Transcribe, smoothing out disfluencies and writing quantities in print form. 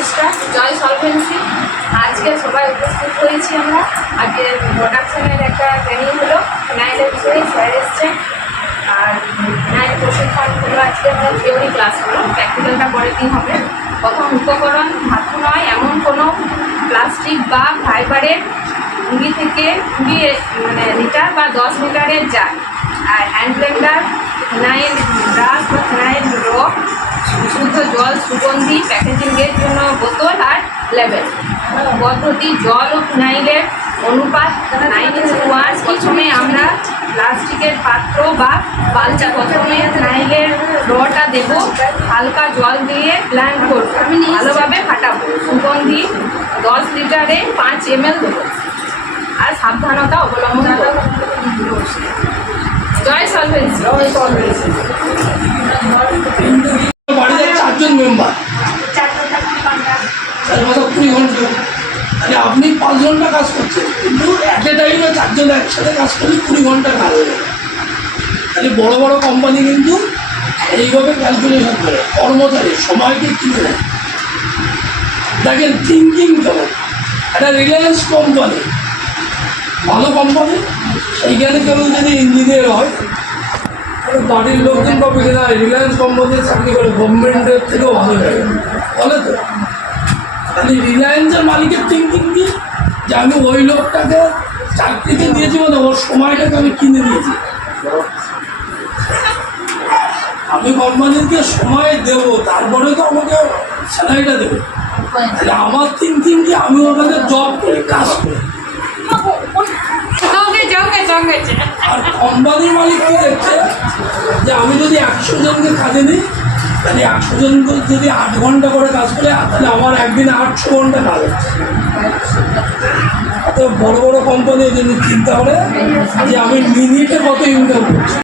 নমস্কার, জয় সলভেন্সি। আজকে সবাই উপস্থিত হয়েছি আমরা। আজকে প্রোডাকশনের একটা ট্রেনিং হলো, ফিনাইলের বিষয়ে স্যার এসছেন। আর ফিনাইল প্রশিক্ষণ হলো, আজকে আমরা থিওরি ক্লাস হলো, প্র্যাকটিক্যালটা পরের দিন হবে। প্রথম উপকরণ ধাতু নয় এমন কোনো প্লাস্টিক বা ফাইবারের 20 থেকে 20 লিটার বা 10 লিটারের জার। আর হ্যান্ড ব্লেন্ডার, ফিনাইল ব্রাশ বা ফিনাইল রক, বিশুদ্ধ জল, সুগন্ধি, প্যাকেজিংয়ের জন্য বোতল আর লেবেল। পদ্ধতি: জল ও ফিনাইলের অনুপাত 9:1। প্রথমে আমরা প্লাস্টিকের পাত্র বা বালতি, প্রথমে ফিনাইলের রটা দেবো, হালকা জল দিয়ে ব্লেন্ড করবো, ভালোভাবে ফাটাবো। সুগন্ধি 10 লিটারে 5 ml দেবো, আর সাবধানতা অবলম্বন করবো। জয় সলভেন্সি। বাড়িতে 4 জন মেম্বার, 20 ঘন্টা, মানে আপনি 5 ঘন্টা কাজ করছেন, কিন্তু এট এ টাইমে 4 জন একসাথে কাজ করলে 20 ঘন্টা কাজ হয়ে যাবে। তাহলে বড় বড় কোম্পানি কিন্তু এইভাবে ক্যালকুলেশন করে কর্মচারী সময়কে কিনে নেয়। দেখেন থিঙ্কিং কেমন। একটা রিলায়েন্স কোম্পানি, ভালো কোম্পানি, সেইখানে কেউ যদি ইঞ্জিনিয়ার হয়, বাড়ির লোকজন বা না রিলায়েন্স কোম্পানিতে চাকরি করে গভর্নমেন্টের থেকেও ভালো লাগে, বলে তো। তাহলে রিলায়েন্সের মালিকের থিঙ্কিং কি, যে আমি ওই লোকটাকে চাকরিতে দিয়েছি, মানে ওর সময়টাকে আমি কিনে নিয়েছি। আমি কোম্পানিকে সময় দেবো, তারপরে তো আমাকে স্যালারিটা দেবে। তাহলে আমার থিঙ্কিং কি, আমি ওর কাছে জব করি, কাজ করি। আর কোম্পানির মালিক কি দেখছে, যে আমি যদি 100 জনকে কাজে নিই, তাহলে 100 জন যদি 8 ঘন্টা করে কাজ করে, তাহলে আমার একদিনে 800 ঘন্টা কাজ হচ্ছে। অত বড় বড় কোম্পানি যদি চিন্তা করে যে আমি মিনিটে কত ইনকাম করছি।